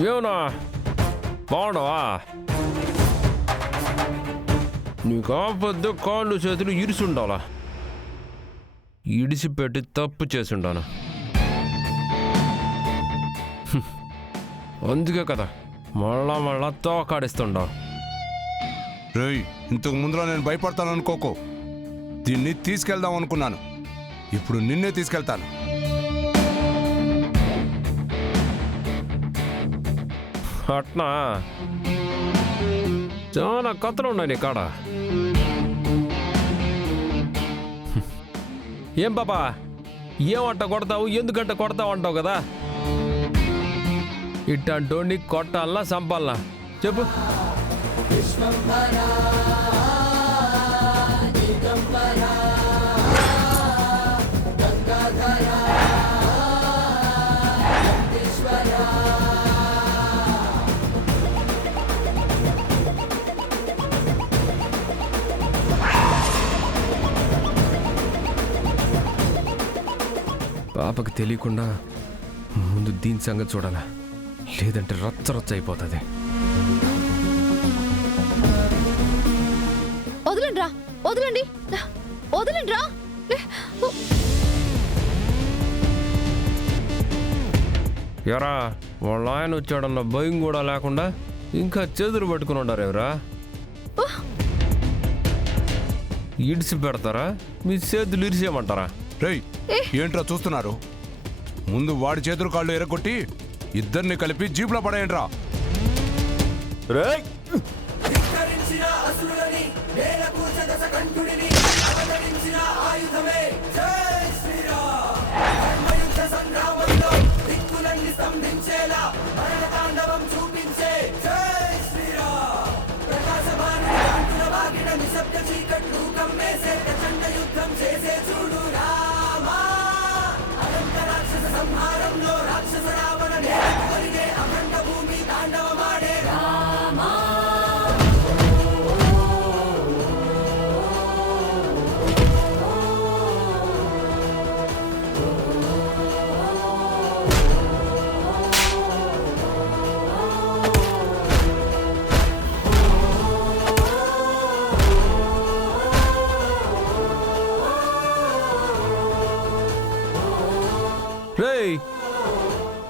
ఏమన్నా బాగున్నావా? నీకు ఆపద్దు కాళ్ళు చేతులు ఇరిసుండాలా, ఇడిసిపెట్టి తప్పు చేసుండాను. అందుకే కదా మళ్ళా తోకాడిస్తుండా. రేయ్, ఇంతకు ముందులో నేను భయపడతాను అనుకోకు. దీన్ని తీసుకెళ్దాం అనుకున్నాను, ఇప్పుడు నిన్నే తీసుకెళ్తాను. అట్నా? చాలా కథలు ఉన్నాయి నీ కాడ. ఏం బాబా, ఏమంట కొడతావు, ఎందుకంటే కొడతావు అంటావు కదా. ఇట్టంటోని కొట్టాలనా చంపాలనా చెప్పు. పాపకి తెలియకుండా ముందు దీని సంగతి చూడాలా, లేదంటే రచ్చ అయిపోతుంది. వదలండి రా, వదలండి, వదలండి రా. ఎరా వాళ్ళ ఆయన వచ్చాడన్న భయం కూడా లేకుండా ఇంకా చేతులు పట్టుకుని ఉండారు ఎవరా? ఇడిసి పెడతారా, మీ చేతులు ఇరిసేయమంటారా? రేయ్, ఏంట్రా చూస్తున్నారు? ముందు వాడి చేతులు కాళ్ళు ఎరగొట్టి ఇద్దరిని కలిపి జీపులో పడేయండిరా. రేయ్, రేయ్,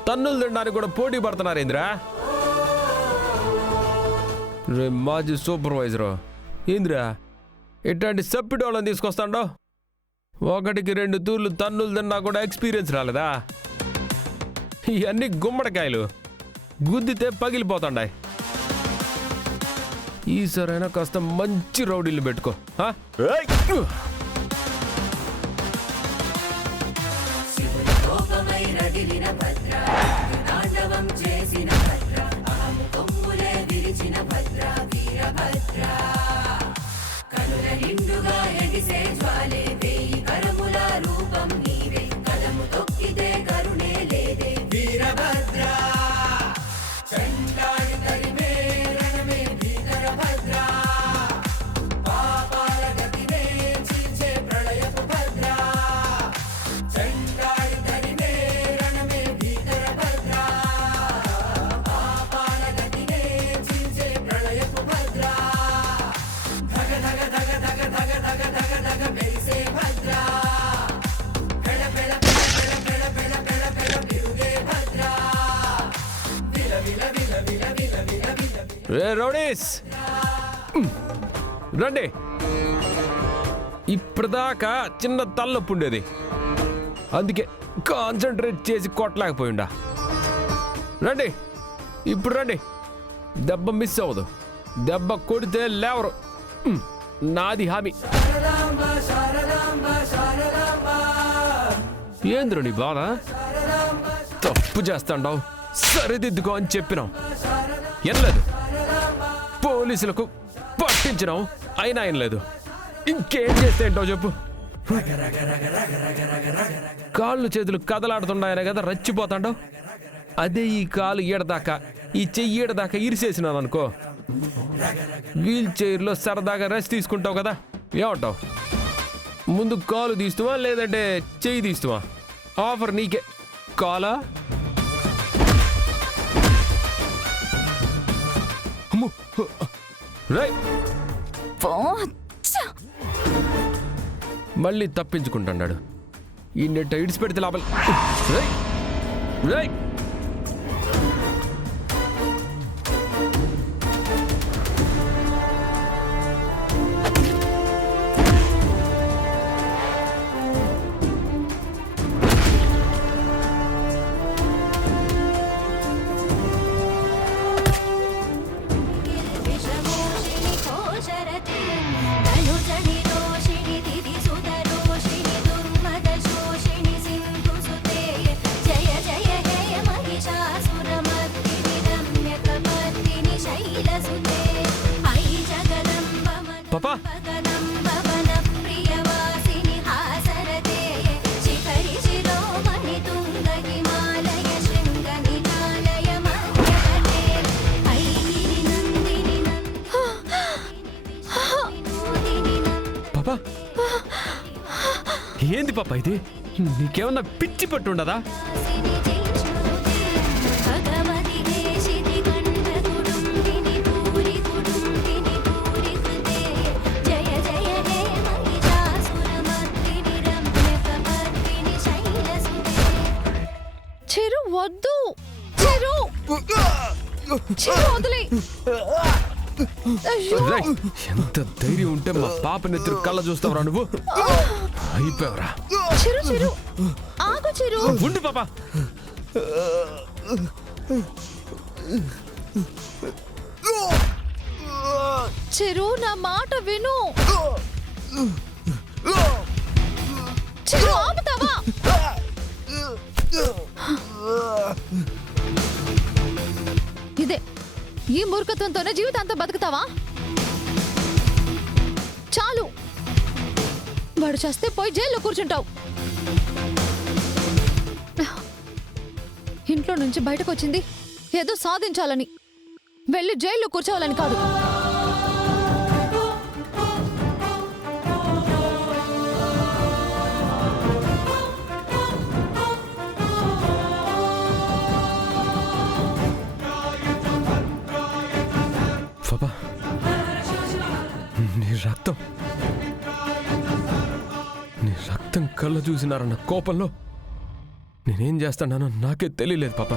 తన్నులు తినడానికి కూడా పోటీ పడుతున్నారు ఏంద్రా? రే మాజీ సూపర్వైజరు ఏంద్రా ఇట్లాంటి సప్పిడి వాళ్ళని తీసుకొస్తాండో? ఒకటికి 2 తూర్లు తన్నులు తిన్నా కూడా ఎక్స్పీరియన్స్ రాలేదా? ఇవన్నీ గుమ్మడికాయలు గుద్దితే పగిలిపోతాండాయి. ఈసారైనా కాస్త మంచి రౌడీలు పెట్టుకో. రే రౌడీస్ రండి. ఇప్పటిదాకా చిన్న తలనొప్పి ఉండేది, అందుకే కాన్సన్ట్రేట్ చేసి కొట్టలేకపోయిండా. రండి, ఇప్పుడు రండి. దెబ్బ మిస్ అవ్వదు, దెబ్బ కొడితే లేవరు, నాది హామీ. ఏంద్రు నీ బాధ? తప్పు చేస్తాండావు, సరిదిద్దుకో అని చెప్పినాం, ఎనలేదు. పోలీసులకు పట్టించినాం, అయినా ఆయన లేదు. ఇంకేం చేస్తే ఏంటో చెప్పు. కాళ్ళు చేతులు కదలాడుతున్నాయనే కదా రచ్చిపోతాండవు. అదే ఈ కాలు ఈడదాకా, ఈ చెయ్యి ఈడదాకా ఇరిసేసినాను అనుకో, వీల్ చైర్లో సరదాగా రెస్ట్ తీసుకుంటావు కదా, ఏమంటావు? ముందు కాలు తీస్తువా లేదంటే చెయ్యి తీస్తువా? ఆఫర్ నీకే. కాలా అమ్ము రేయ్ పోచ్చా. మళ్ళీ తప్పించుకుంటున్నాడు. ఈ నెట్ ఇడిచి పెడితే లాభం. రేయ్ రేయ్ విషమోషిణి కోశరతే తనుజని రోషిణి దిది సుతరోషిణి దుర్మదశోషిణి సింధుసుతే జయ జయ హే మహిషాసురమర్దిని రమ్యకపర్దిని శైలసుతే ఐ జగదంబ పాపా మదనంబ వనప్రియవాసిని హాసరతే శిఖరి శిరోమణి తుంగ హిమాలయ శృంగ నికాలయ మధ్యగతే ఐ నందిని పాపా ఏంది పాపా ఇది? నీకేమన్నా పిచ్చి పట్టుండదా? నందిని జయించునుతే భగవతి దేశితి కంఠ కుడుంబిని పూరి కుడుంబిని పూరి కృతే జయ జయ హే మహిషాసురమర్దిని రమ్యకపర్దిని శైలసుతే చిరు వద్దు. చిరు చిరు వదిలే. అయ్యో. రేయ్, ఎంత ధైర్యం ఉంటే మా పాప నెత్తురు కళ్ళ చూస్తావురా నువ్వు? అయిపోయావురా. చిరు చిరు ఆగు చిరు. ఉండు పాపా. చిరు నా మాట విను. చిరు ఆపుతావా? ఇదే ఈ మూర్ఖత్వంతోనే జీవితాంతం బతుకుతావా? చాలు. వాడు చేస్తే పోయి జైల్లో కూర్చుంటావు. ఇంట్లో నుంచి బయటకు వచ్చింది ఏదో సాధించాలని, వెళ్ళి జైల్లో కూర్చోవాలని కాదు. పాపా నీ రక్తం కళ్ళ చూసినారన్న కోపంలో నేనేం చేస్తానో నాకే తెలియలేదు పాపా.